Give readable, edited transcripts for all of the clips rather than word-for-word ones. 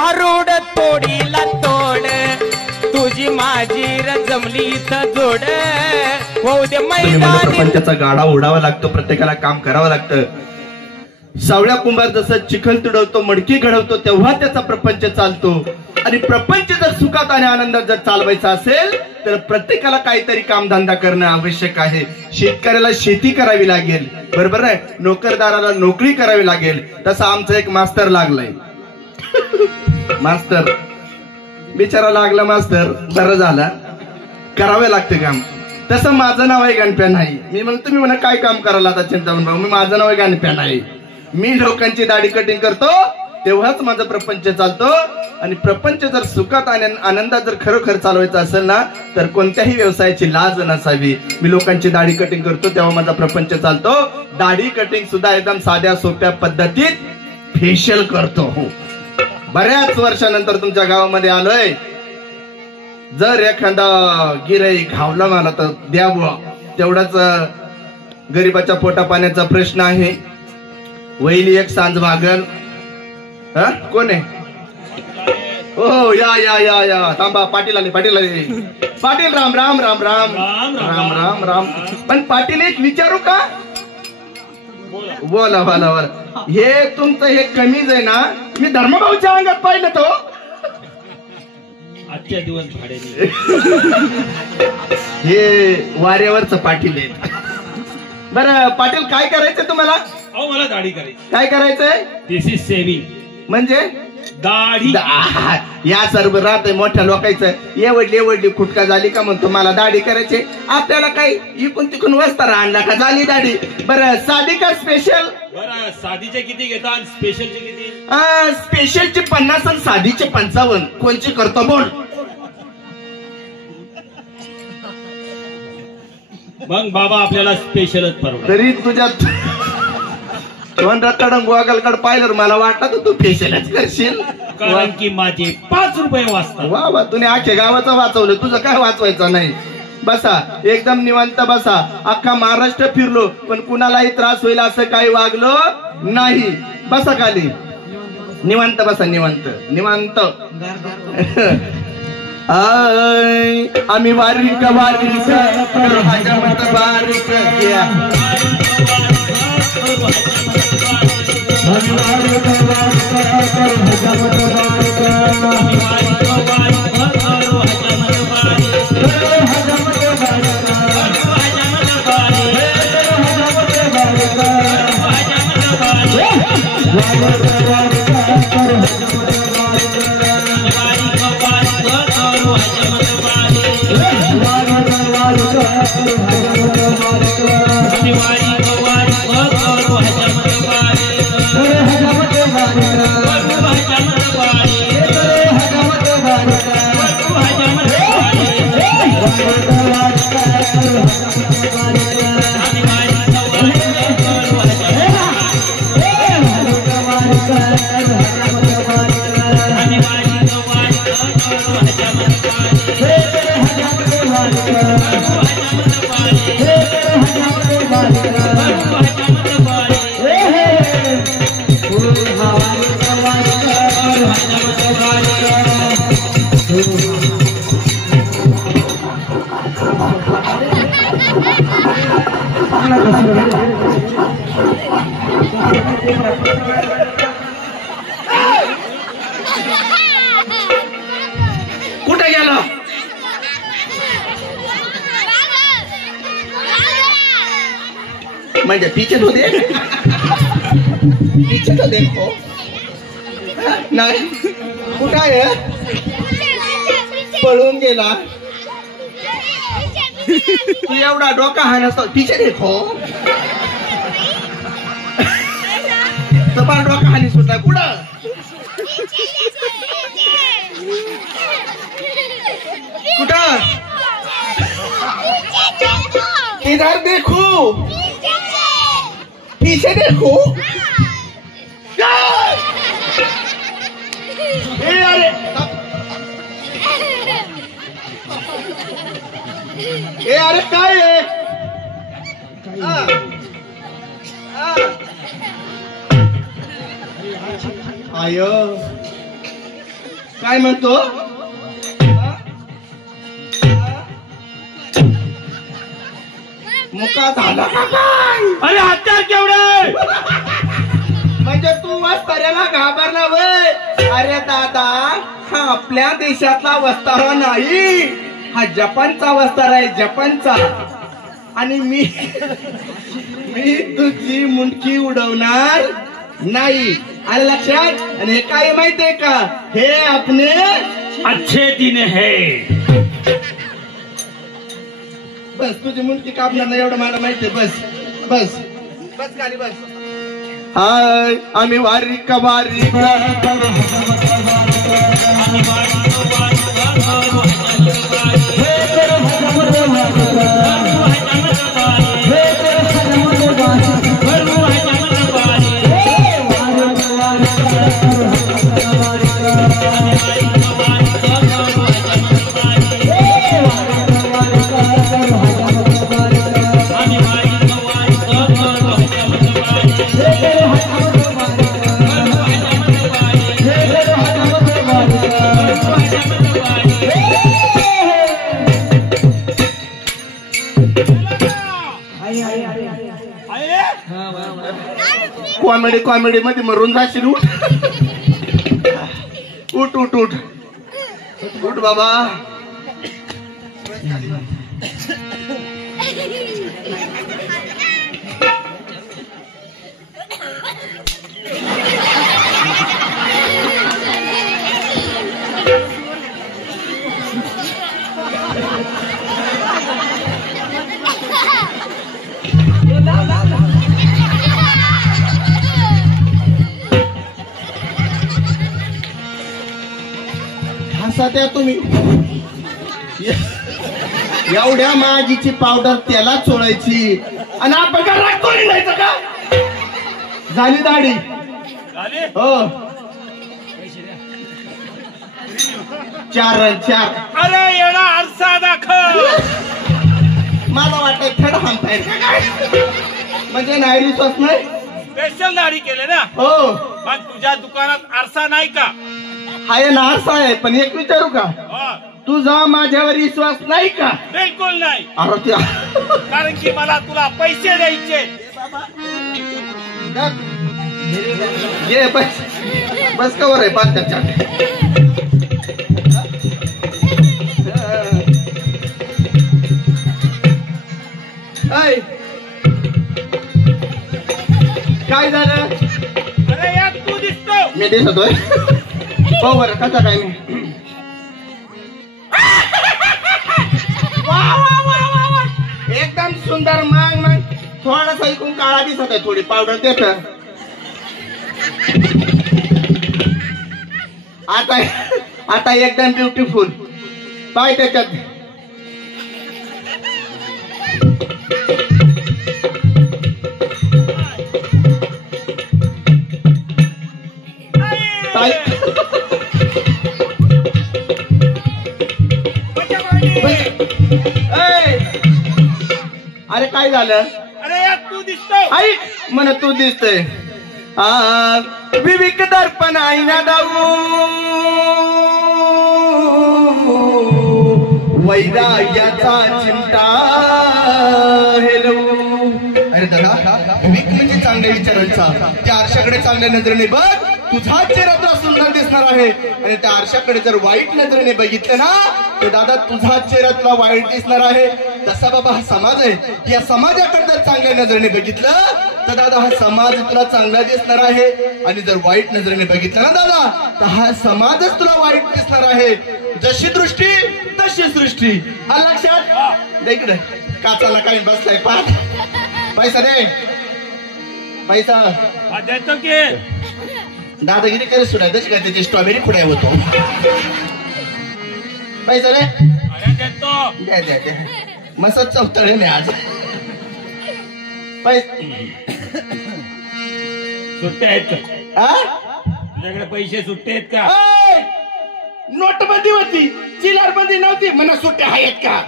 भारूड तोडीला तोड तुझी माझी जमली इथं जोड होऊ दे मैदानी. प्रपंचाचा गाडा ओढावा लागतो, प्रत्येकाला काम करावं लागतं. सावळ्या कुंभार जसं चिखल तुडवतो, मडकी घडवतो, तेव्हा त्याचा प्रपंच चालतो. आणि प्रपंच जर सुखात आणि आनंदात जर चालवायचा असेल तर प्रत्येकाला काहीतरी कामधंदा करणं आवश्यक आहे. शेतकऱ्याला शेती करावी लागेल, बरोबर आहे, नोकरदाराला नोकरी करावी लागेल. तसं आमचं एक मास्तर लागलाय. मास्तर बिचारा लागला, मास्तर बरं झाला, करावं लागतं काम. तसं माझं नाव आहे गणप्या नाही. मी म्हणतो, तुम्ही म्हणा काय काम करायला आता चिंतामण भाऊ, मी माझं नाव आहे गणप्या नाही. मी लोकांची दाढी कटिंग करतो तेव्हाच माझा प्रपंच चालतो. आणि प्रपंच जर सुखात आणि आनंदात जर खरोखर चालवायचा असेल ना तर कोणत्याही व्यवसायाची लाज नसावी. मी लोकांची दाढी कटिंग करतो तेव्हा माझा प्रपंच चालतो. दाढी कटिंग सुद्धा एकदम साध्या सोप्या पद्धतीत फेशियल करतो. हो, बऱ्याच वर्षानंतर तुमच्या गावामध्ये आलोय. जर एखादा गिऱ्हाईक घावला मला तर द्यावं, तेवढाच गरीबाच्या पोटा पाण्याचा प्रश्न आहे. वहिनी एक सांज भागल. कोण आहे? हो, या या या या थांबा, पाटील आले, पाटील आले. पाटील राम राम राम राम राम राम राम. पण पाटील एक विचारू का? बोला बोला बोला. हे तुमचं हे कमीज आहे ना, मी धर्मभाऊच्या अंगात पाहिलं तो आजच्या दिवस भाडे. हे वाऱ्यावरच पाटील आहेत. बरं पाटील, काय करायचंय तुम्हाला? अहो, मला दाढी करायची. काय करायचंय? दिस इज सेविंग. म्हणजे दाढी. या सर्व राहत मोठ्या लोकांचं एवढली एवढली खुटका झाली का म्हणतो मला दाढी करायची. आपल्याला काही इकून तिकून वस्तारा आणला का झाली दाढी. बरं, साधी का स्पेशल? बरं, साधीचे किती घेता आणि स्पेशलचे किती? स्पेशलचे 50 आणि साधीचे 55. कोणची करतो बोल? मग बाबा आपल्याला स्पेशलच परवडत. तरी तुझ्यात दोन रत्ताडं गोगलकड पाहिलं मला वाटत तू फेशियलच करशील. कारण की माझे 5 रुपये वाचतात. वा वा, तुम्ही अख्ख्या गावाचं वाचवलं, तुझं काय वाचवायचं नाही. बसा, एकदम निवांत बसा. अख्खा महाराष्ट्र फिरलो पण कुणालाही त्रास होईल असं काही वागलो नाही. बसा खाली, निवांत बसा, निवांत निवांत. आम्ही वारीक वारीक बारीक घ्या. कुठे गेला? म्हणजे पीछे तो दे, पीछे तो देखो. नाही, कुठं आहे? पळून गेला. तू एवढा डोका हा नसतो. पीछे देखो. तपाल डोका हानी सुटला. कुठं? कुठं? इधर देखो, पीछे देखो. अरे काय आहे? आयो काय म्हणतो? मुका झाला का काय? अरे हत्यार केवढे? म्हणजे तू वस्ताऱ्याला घाबरला वय? अरे दादा, हा आपल्या देशातला वस्तारा नाही, हा जपानचा वस्तारा आहे, जपानचा. आणि मी तुझी मुंडकी उडवणार नाही, आलं लक्षात? आणि हे काय माहितीये का? हे आपले अच्छे दिन है. बस, तुझी मुंडकी कापणार नाही एवढं मला माहितीये. बस बस बस, खाली बस. हाय, आम्ही वारी का वारी कॉमेडी मध्ये मरून जाशील. उठ उठ उठ उठ बाबा. हसात्या तुम्ही. एवढ्या माझीची पावडर त्याला चोळायची आणि आपण का राखतो निघायचं का? झाली दाढी. हो, 4 रन 4. अरे येणा आरसा दाखव. मला वाटत थेड हाणताय म्हणजे नाही विश्वास नाही. स्पेशल दाढी केले ना. हो, पण तुझ्या दुकानात आरसा नाही का? हाय ना, आरसा आहे. पण एक विचारू का? हा. तुझा माझ्यावर विश्वास नाही का? बिलकुल नाही. अरे त्या कारण की मला तुला पैसे द्यायचे. ये बस बस, कवर आहे 5-4. काय झालं? अरे यात तू दिसतो. मी दिसतोय. हो बरं, कसा काय मी? एकदम सुंदर. मग थोडासा इकून काळा दिसत आहे, थोडी पावडर देत. आता एकदम ब्युटिफुल. पाय त्याच्यात. अरे काय झालं? अरे यात तू दिसतो. ऐक म्हण, तू दिसतोय. विवेक दर्पण आईना दाऊ वैराग्याचा चिंता हेलो. अरे दादा, विवेक म्हणजे चांगल्या विचारांचा. त्या आरशाकडे चांगल्या नजरेने बघ, तुझा चेहरा तुला सुंदर दिसणार आहे. आणि त्या आरशाकडे जर वाईट नजरेने बघितलं ना, तर दादा तुझा चेहरा तुला वाईट दिसणार आहे. तसा बाबा हा समाज आहे. या समाजाकडे जर चांगल्या नजरेने बघितलं तर दादा हा समाज तुला चांगला दिसणार आहे. आणि जर वाईट नजरेने बघितलं ना दादा, तर हा समाजच तुला वाईट दिसणार आहे. जशी दृष्टी तशी सृष्टी. आलं लक्षात? इकडे काचाला काही बसलाय. पाठ पैसा दे. पैसा देतो की. दादागिरी करे सुनायचं काय? त्याची स्ट्रॉबेरी खुडाय होतो. पैसा दे. अरे देतो. द्या द्या द्या. मस्त चौतळे नाही आज. सुट्टे आहेत का? तुझ्याकडे पैसे सुट्टे आहेत का? नोटबंदी होती, चिल्लरबंदी नव्हती. म्हणा सुट्टे आहेत का?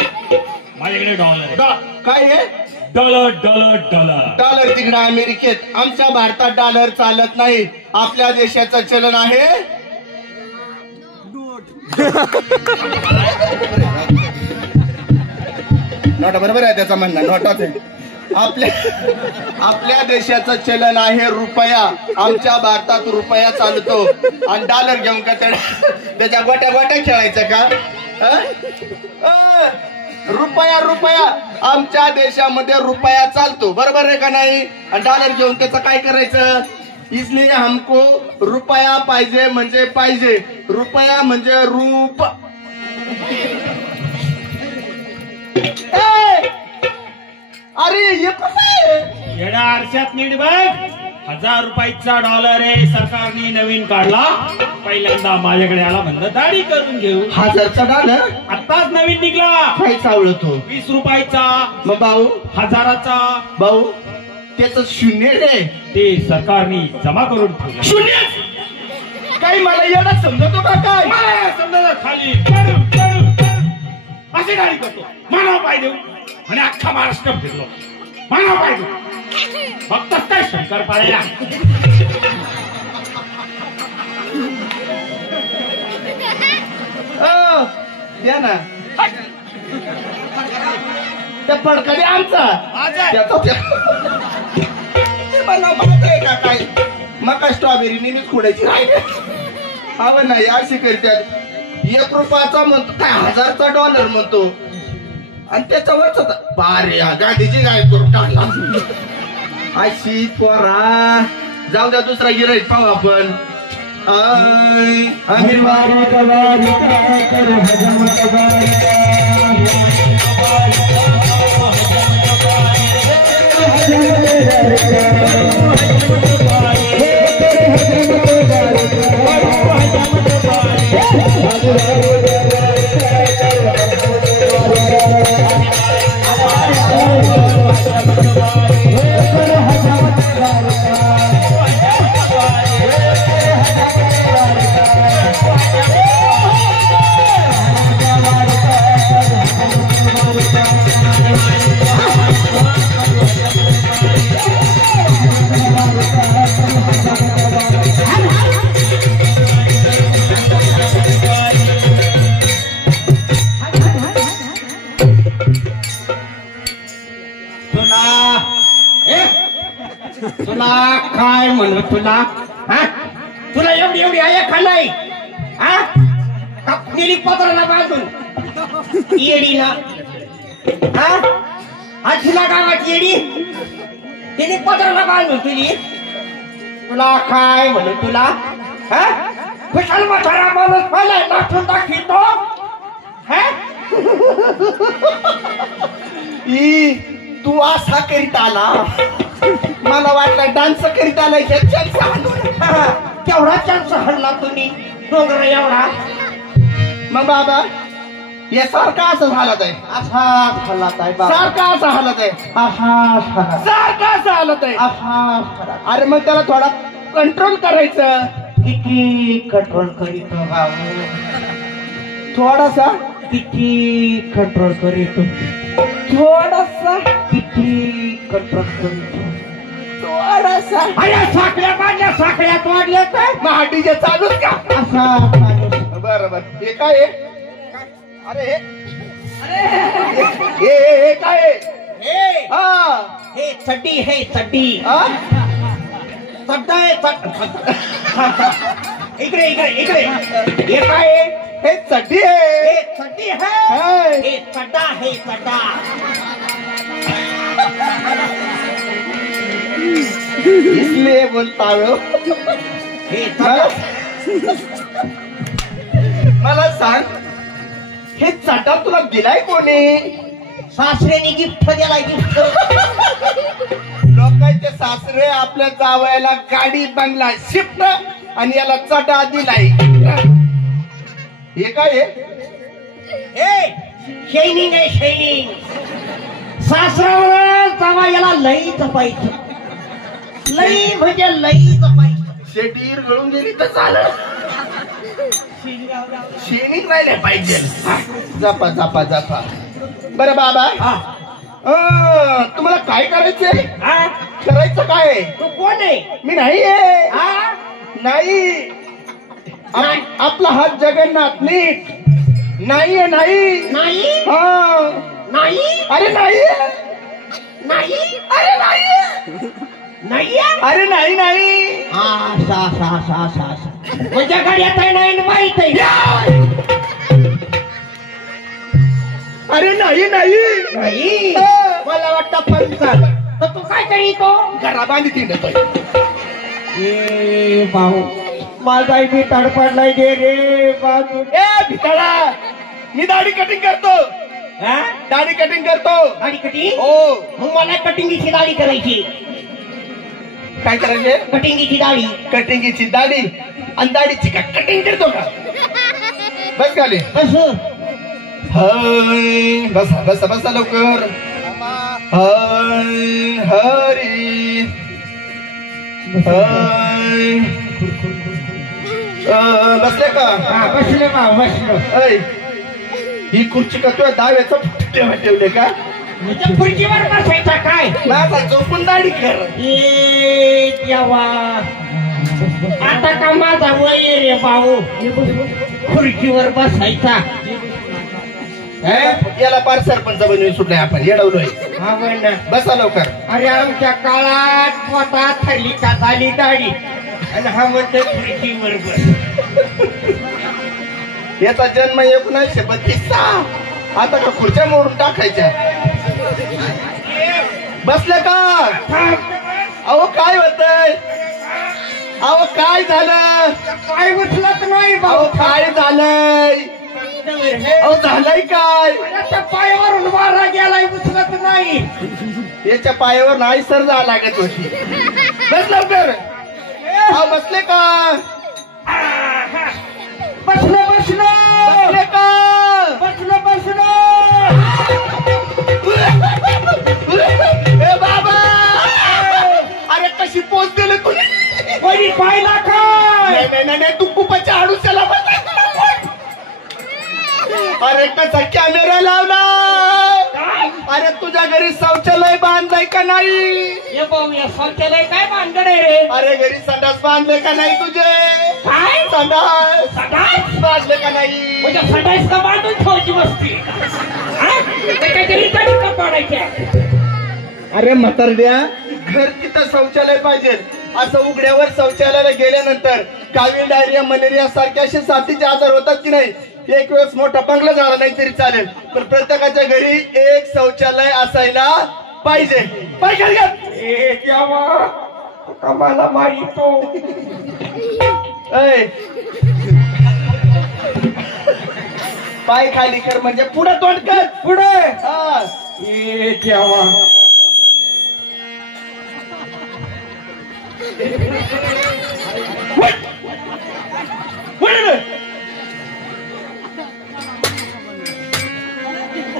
माझ्याकडे डॉलर. काय आहे? Dollar dollar dollar. डॉलर तिकडे अमेरिकेत. आमच्या भारतात डॉलर चालत नाही. आपल्या देशाचं चलन आहे नोटा बरोबर आहे त्याचा म्हणणं, नोटाच आहे. आपल्या देशाचं चलन आहे रुपया. आमच्या भारतात रुपया चालतो आणि डॉलर घेऊन का त्याच्या गोट्या गोट्या खेळायचं का? रुपया आमच्या देशामध्ये रुपया चालतो, बरोबर आहे का नाही? आणि डॉलर घेऊन त्याचं काय करायचं? इसलिए हमको रुपया पाहिजे म्हणजे पाहिजे. रुपया म्हणजे रूप. अरे हे कसं आहे? येडा आरशात नीट बघ. 1000 रुपयाचा डॉलर आहे, सरकारने नवीन काढला. पहिल्यांदा माझ्याकडे आला, म्हणलं दाढी करून घेऊ. 1000चा डॉलर आताच नवीन निघला. काय चावळतो? 20 रुपयाचा. मग भाऊ 1000चा. भाऊ त्याच शून्य रे, ते सरकारने जमा करून ठेवलं. शून्य. काही मला येणं समजतो का काय? मला समजा खाली करू, करू, करू. अशी गाडी करतो. मानव पाय देऊ आणि अख्खा महाराष्ट्र फिरलो. मानव पाय देऊ फक्त काय शंकर पाळ्या. द्या ना त्या पडकाने आमचा मला माहिती आहे का काय? मका स्ट्रॉबेरी नेहमीच खोडायची हवं नाही. अशी करतात. 1 रुपयाचा म्हणतो काय, 1000चा डॉलर म्हणतो आणि त्याच्यावरच बारे गाडीची गाय करून टाकला. अशी पोरा. जाऊ द्या, दुसरा गिराईक पाहू आपण. तुला काय म्हणलं? तुला तुला एवढी आहे का नाही? गेली पत्राला बाजून येडी ना. आज तुला गावाची येडी तिने पत्राला बांधून तुझी. तुला काय म्हणलं? तुला कुशाल म्हातारा माणूस पहिला दाखवून दाखवितो. तू असा करीत आला, मला वाटलं डान्स करीत आला. केवढा चान्स हरला तुम्ही डोंगर एवढा. मग बाबा हे सारखा असं हालत आहे, असा हालत आहे. सारखा असा हालत आहे, सारखा असं हालत आहे. अरे मग त्याला थोडा कंट्रोल करायचं. किती कंट्रोल करीत बाबू? थोडासा किती कंट्रोल करीत? थोडासा किती कंट्रोल करीत? थोडासा. अरे साखळ्या पाडल्या, साखळ्या तोडल्या तर मग डीजे चालूच का? असा बरोबर. हे काय आहे? अरे हे काय आहे? हे चड्डी, हे चड्डी. चड्डा आहे. इकडे इकडे इकडे. हे काय आहे? हे चड्डी आहे. हे चड्डी है. हे चड्डा, हे चड्डा. इसलिए बोलता हूँ. हे चड्डा. मला सांग, हे चटा तुला दिलाय कोणी? सासऱ्याने गिफ्ट दिलाय. गिफ्ट. लोकांचे सासरे आपल्या जावयाला गाडी बंगला शिफ्ट आणि याला चटा दिलाय. हे काय आहे? शेनिंग आहे, शेनिंग. सासऱ्यावर जावयाला लई जपायचं. लई म्हणजे लई जपायचं. शेटीर गळून गेली तर झालं. शेनिंग राहिले पाहिजे. जपा जपा जपा. बरं बाबा, तुम्हाला काय करायचंय? करायचं काय? तू कोण आहे? मी नाही आहे. नाही आपला हात जगन्नाथ नीट नाहीये नाही नाही हा नाही अरे नाही नाही अरे नाही नाही अरे नाही नाही हा सा म्हणजे गाड्यात नाही माहित आहे अरे नाही नाही नाही हा. मला वाटतं पंचाल तर तू काय करीतो घरा बांधी तिंडतोय ए भाऊ माझा मी तडपडलाय दे रे बाजू ए भिकाळा मी दाढी कटिंग करतो दाढी कटिंग करतो दाढी कटिंग हो मग मला कटिंगीची दाढी करायची काय करायचे कटिंगीची दाढी कटिंगीची दाढी आणि दाढीची का कटिंग करतो का बस खाली बस हाय बसा बसा बसा लवकर हाय हरी हाय बसले का हा बसले भाऊ बसलो ऐ ही खुर्ची का तुझ्या दाव्याचं ठेवले का म्हणजे खुर्चीवर बसायचा काय माझा झोपून दाढी कर ए देवा आता का माझा वय रे भाऊ खुर्चीवर बसायचा याला पार सरपंच बनवून सुटलाय आपण येडवलोय हा बन बसा लवकर अरे आमच्या काळात स्वतः थरली का झाली दाढी आणि हा म्हणतो खुर्चीवर बस याचा जन्म 1932 आता का खुर्च्या मोडून टाकायच्या बसले का अहो काय होतंय अहो काय झालं काय उठलत नाही अहो भाऊ काय झालंय अहो झालंय काय त्या पायावरून वारा गेलाय उचलत नाही याच्या पायावर नाही सर जा लागत होती बस लवकर अहो बसले का बसलो बसलो बसले का बसलो बसलो ए बाबा अरे कशी पोच दिली तुझी कोणी पाहिला काय नाही तू कुपाच्या आडूच्याला अरे कसा कॅमेरा लावला अरे तुझ्या घरी शौचालय बांधलंय का नाही हे भाऊ या शौचालय काय भानगड आहे रे अरे घरी संडास बांधले का नाही तुझे काय संडास सदाच बांधले का नाही म्हणजे सदाच का बांधून ठेवायची वस्ती काहीतरी तरी का पाडायच्या अरे म्हातारड्या घर तिथं शौचालय पाहिजे असं उघड्यावर शौचालयाला गेल्यानंतर कावीळ डायरिया मलेरिया सारखे असे साथीचे आजार होतात की नाही एक वेळेस मोठा बंगला झाला नाही तरी चालेल पण प्रत्येकाच्या घरी एक शौचालय असायला पाहिजे ए देवा आम्हाला मारितो ऐ, पाय खाली कर म्हणजे पुढे तोंड कर पुढे हा. ए देवा वळ. वळ रे.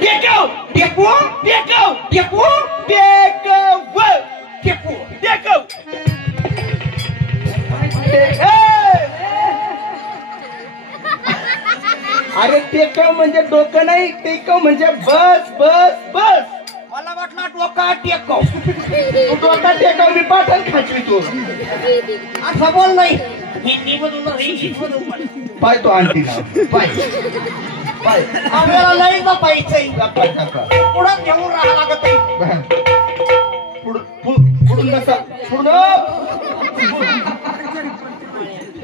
टेकव टेकू टेकव टेकू टेकव टेकू टेकव अरे टेकव म्हणजे डोकं नाही टेकव म्हणजे बस बस बस मला वाटलं डोका टेकव तू डोका टेकव मी पाठण खाचवी तू असं बोल नाही हिंदी मधून इंग्लिश मधून बोल. पाय तो आणती ना पाय पाय आपल्याला लई जपायचंय पाय टाका पुढं घेऊन राहा लागत आहे पुढून बसा पुढून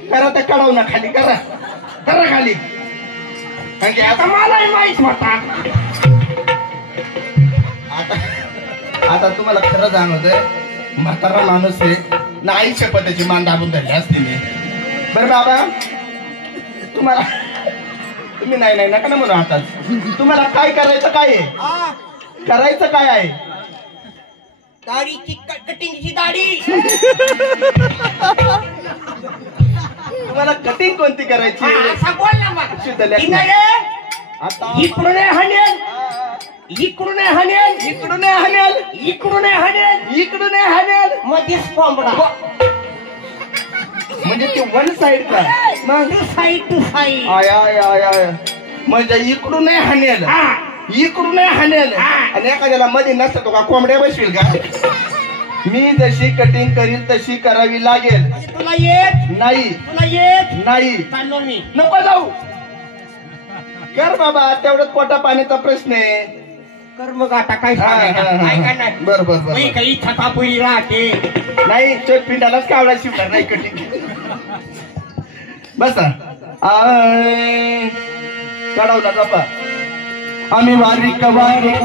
करा तर कळव ना खाली करा करा खाली कारण की आता मलाही माहित होता आता तुम्हाला खरं जाणवतंय म्हातारा माणूस आहे नाही शपथाची मान दाबून धरली असते मी बरं बाबा तुम्हाला तुम्ही नाही नाही नका ना म्हणू आता तुम्हाला काय करायचं काय आहे करायचं काय आहे दाढीची कटिंगची दाढी तुम्हाला कटिंग कोणती करायची असं बोल ना मग शुद्ध लेखन. ती नाही आता इकडून हनेल इकडून हनेल इकडून हाणेल इकडून हनेल इकडून हाणेल मध्येच कोंबडा म्हणजे ते वन साइड का मग साईड टू साईड आय आय आय आय म्हणजे इकडून हाणेल इकडून हाणेल हा. आणि एखाद्याला मध्ये नसतो का कोंबड्या बसवील का मी जशी कटिंग करील तशी करावी लागेल. म्हणजे तुला येत नाही तुला येत नाही चाललो मी. नको जाऊ. कर बाबा, तेवढंच पोटा पाण्याचा प्रश्न आहे. कर मग आता काय सांगायचं? काय करणार? बर बर बर. मी काही थकापुरी राहते. नाही चोट पिंडालाच कावळा शिवणार नाही कटिंग. बसा. चढवला बाबा. आम्ही वारिक वारिक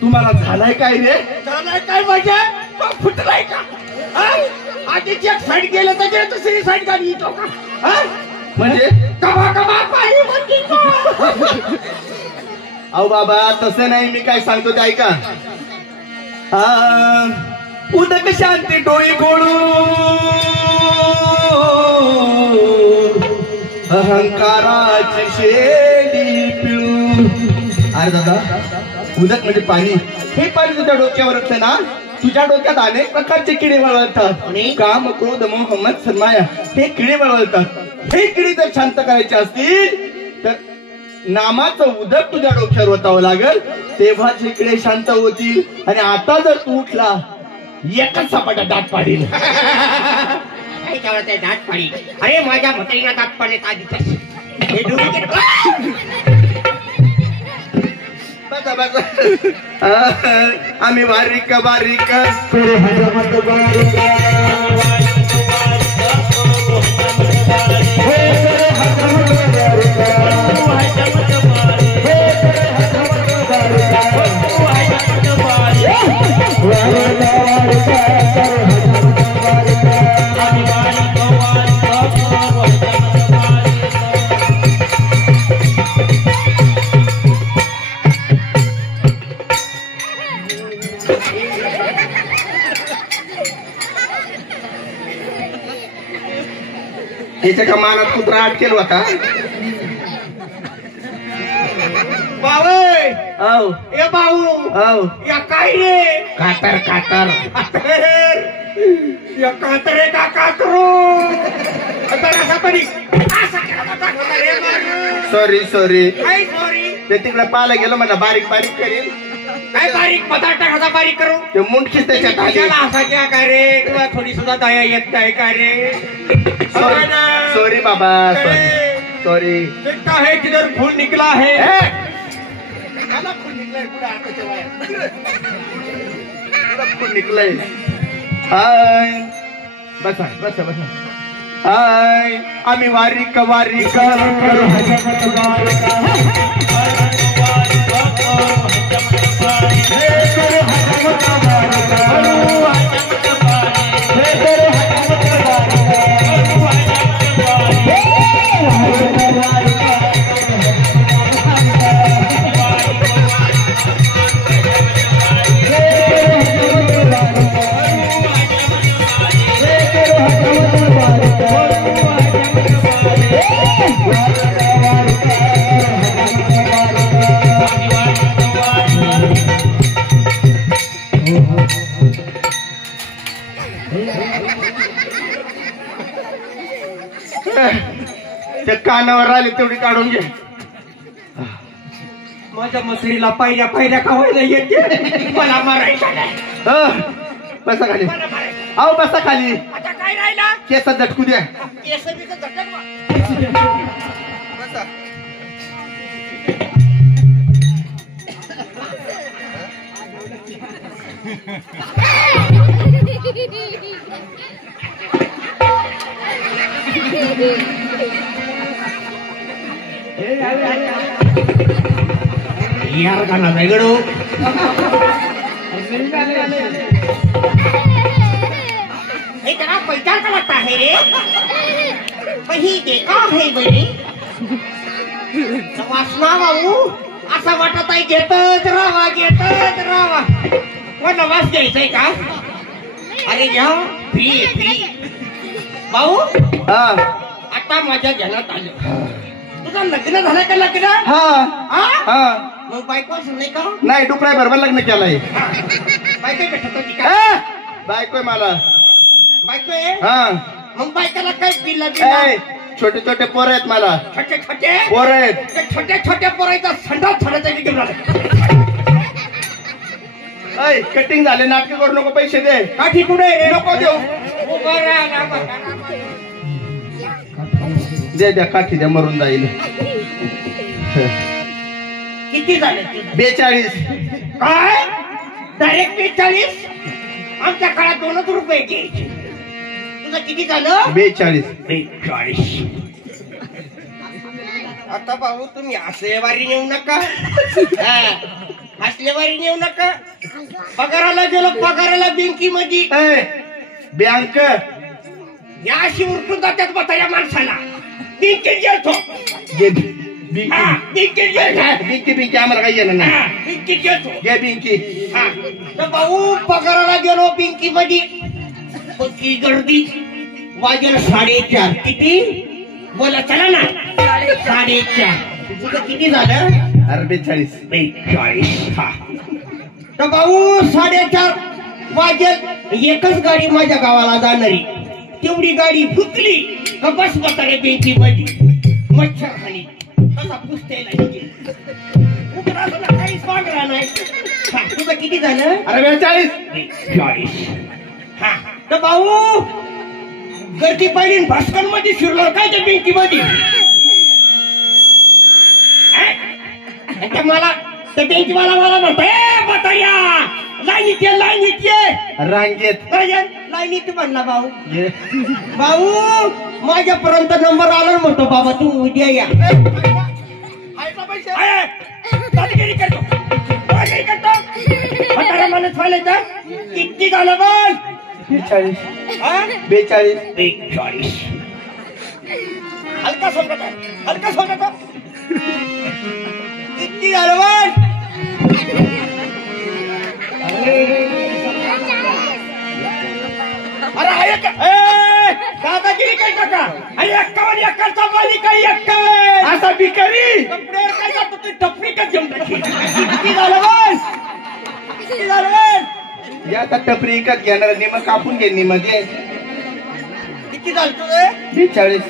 तुम्हाला झालाय काय रे? झालंय काय म्हणजे? तो फुटलाय का? हा? आधीची एक साईड गेलं तर दुसरी साईड गाडी येतो का? हा? म्हणजे कमा कमा पाणी म्हणते का? अहो बाबा तसं नाही, मी काय सांगतो ते ऐका. उदक शांती डोळी गोळू अहंकाराची शेडी पिळू. अरे दादा, उदक म्हणजे पाणी. हे पाणी तुझ्या डोक्यावर असतं ना, तुझ्या डोक्यात अनेक प्रकारचे किडे वळवतात. काम क्रोध मोह मत्सर माया हे किडे वळवतात. हे किडे जर शांत करायचे असतील तर नामाचं उदक तुझ्या डोक्यावर ओतावं लागेल, तेव्हाच हे किडे शांत होतील. आणि आता जर तू उठला एकच सपाटा दात पाडील. काय तेवढं ते दात पाडी? अरे माझ्या म्हातारीला दात पाडले आधीच. हे डुप्लिकेट. बसा बसा. आम्ही बारीक बारीक याच्या का मानात कुत्रा अटकेल होता. बावय औ ए भाऊ औ या काय रे? कातर कातर या कातरे का कातरो? आता असा तरी असा केला होता का रे मार? Sorry sorry. काय सॉरी? ते तिकडे पाहायला गेलो मला बारीक बारीक करेल. काय बारीक बटाटा कसा बारीक करू? ते मुंडकी त्याच्यात आली. त्याला असा क्या का रे? तुला थोडी सुद्धा दया येत नाही का रे? सॉरी बाबा, सॉरी. देखता है किधर खून निकला है? खून निघलाय पुढे आताच्या वयात. खून निघलंय. हाय बसा बसा बसा. हाय आम्ही वारिक वारिक त्या कानावर आले तेवढी काढून घे. माझ्या मसरीला पहिल्या पहिल्या खावायला येते, मला मारायचं नाही. बसा खाली. मला मारायचं. अहो बसा खाली. आता काय राहिला? केसात झटकू द्या. केस बिस झटक बा. बसा. यार गाना वेगळो इतना पैसा का लगता है रे कहीं देखा है बरे वासना भाऊ असा वाटत आहे घेतच राहा पण वास घ्यायचंय का अरे घ्या फ्री भाऊ हा आता माझ्या ध्यानात आलं तुझं लग्न झालं का लग्न हा हा हा मग बायको असं नाही का नाही डुकराय बरोबर लग्न केलंय बायको भेटत होती का बायकोय मला बायको आहे हा मग बायकाला काय दिला छोटे छोटे पोर आहेत मला छोटे छोटे पोर आहेत ते छोट्या छोट्या पोरायचा संडास छाडायचा घेऊन आला कटिंग झाले नाटक करू नको पैसे दे काठी कुठे रे नको देऊ दे द्या काठी द्या मरून जाईल किती झाले 42 काय डायरेक्ट 42 आमच्या काळात 2 रुपये घ्यायचे तुझं किती झालं 42 आता भाऊ तुम्ही हसलेवारी नेऊ नका हसलेवारी नेऊ नका पगाराला गेलो पगाराला बँकी मध्ये बँक या अशी उरटून जातात बताया माणसाला बँकेत गेलतो बिंकी आम्हाला काही येणार नाही बँकेत गेलतो घे बिंकी तर भाऊ पगाराला गेलो बँकी मध्ये पक्की गर्दी वाजेल 4:30 किती बोला चला ना 4:30 तुझं किती झालं 42 हा तर भाऊ 4:30 वाजेल एकच गाडी माझ्या गावाला जाणारी तेवढी गाडी फुकली का बस म्हातारे बँकी मध्ये मच्छर खाली कसा पुसतेला काहीच मागला नाही तुझं किती झालं 42 हा तर भाऊ गर्दी पाहिली भास्कर मध्ये शिरलो काय त्या बँकी मध्ये मला त्या बँकी मला म्हणतोय बताया लाईनीत ये रांगेत लाईनीत म्हणला भाऊ माझ्यापर्यंत नंबर आला म्हणतो बाबा तू उद्या या किती झालं बोल 42 हलका सोडत किती झालं बोल अरे दादागिरी काय टाका आणि 51 बाली काय 51 असा भिकारी कपड्यावर काय जातो तू टपरी का घेऊन टाकी किती झालं बोल या आता टपरी विकत घेणार निम कापून घे निम दे किती झालं तुझे 42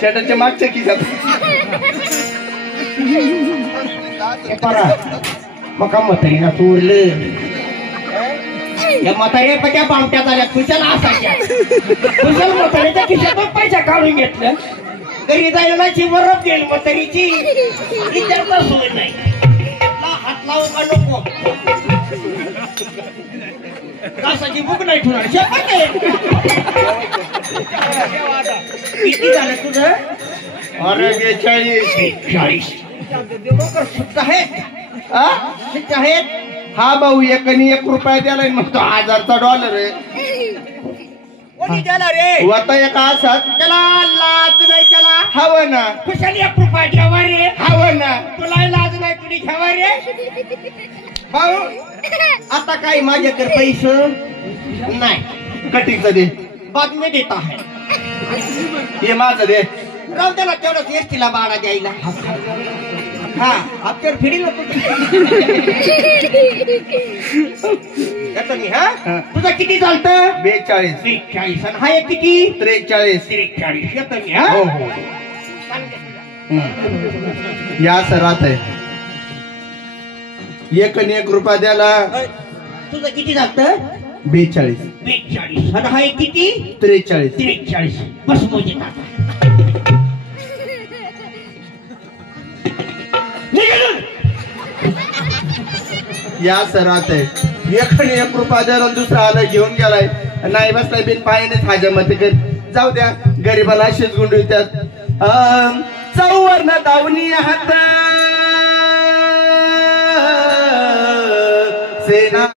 चेडाचे मागच्या खिशात मका म्हातारीला सोडलं या म्हाताऱ्या पामट्यात आल्या खुशाला असायच्या खुशाल म्हातारीच्या खिशातून पैसा काढून घेतलं घरी जायला नाही बरफ गेली म्हातारीची विचारता सोय नाही हात लावू का नको कासाची बुक नाही ठेवणार किती झालं तुझं अरे 42 सुद्धा आहेत हा भाऊ एकनी 1 रुपया द्याला मग तो 1000चा डॉलर आहे कोणी द्याला रे होता एका असाच त्याला लाज नाही त्याला हवं ना खुशाल 1 रुपया घ्यावा रे हवं ना तुला लाज नाही कुणी घ्यावा रे भाऊ आता काय माझ्याकडे पैसे नाही कटिंगचं दे बातमी देत आहे हे माझं दे राव त्याला तेवढंच एसटीला भाडा द्यायला हा आपल्यावर फिरील मी हा तुझं किती चालतं 42 आणि हा एक किती 43 येतो मी हा हो हो या सरात आहे एकनी 1 रुपया द्याला तुझं किती चालतं 42 आणि हा एक किती 43 बस मोजे या सरात आहे एकाने 1 रुपया द्यायला दुसरा आलं घेऊन गेलाय नाही बसलाय बिन पायाने माझ्या मते कर जाऊ द्या गरीबाला अशीच गुंडवित्यात चौवर्ण दावणी हात सेना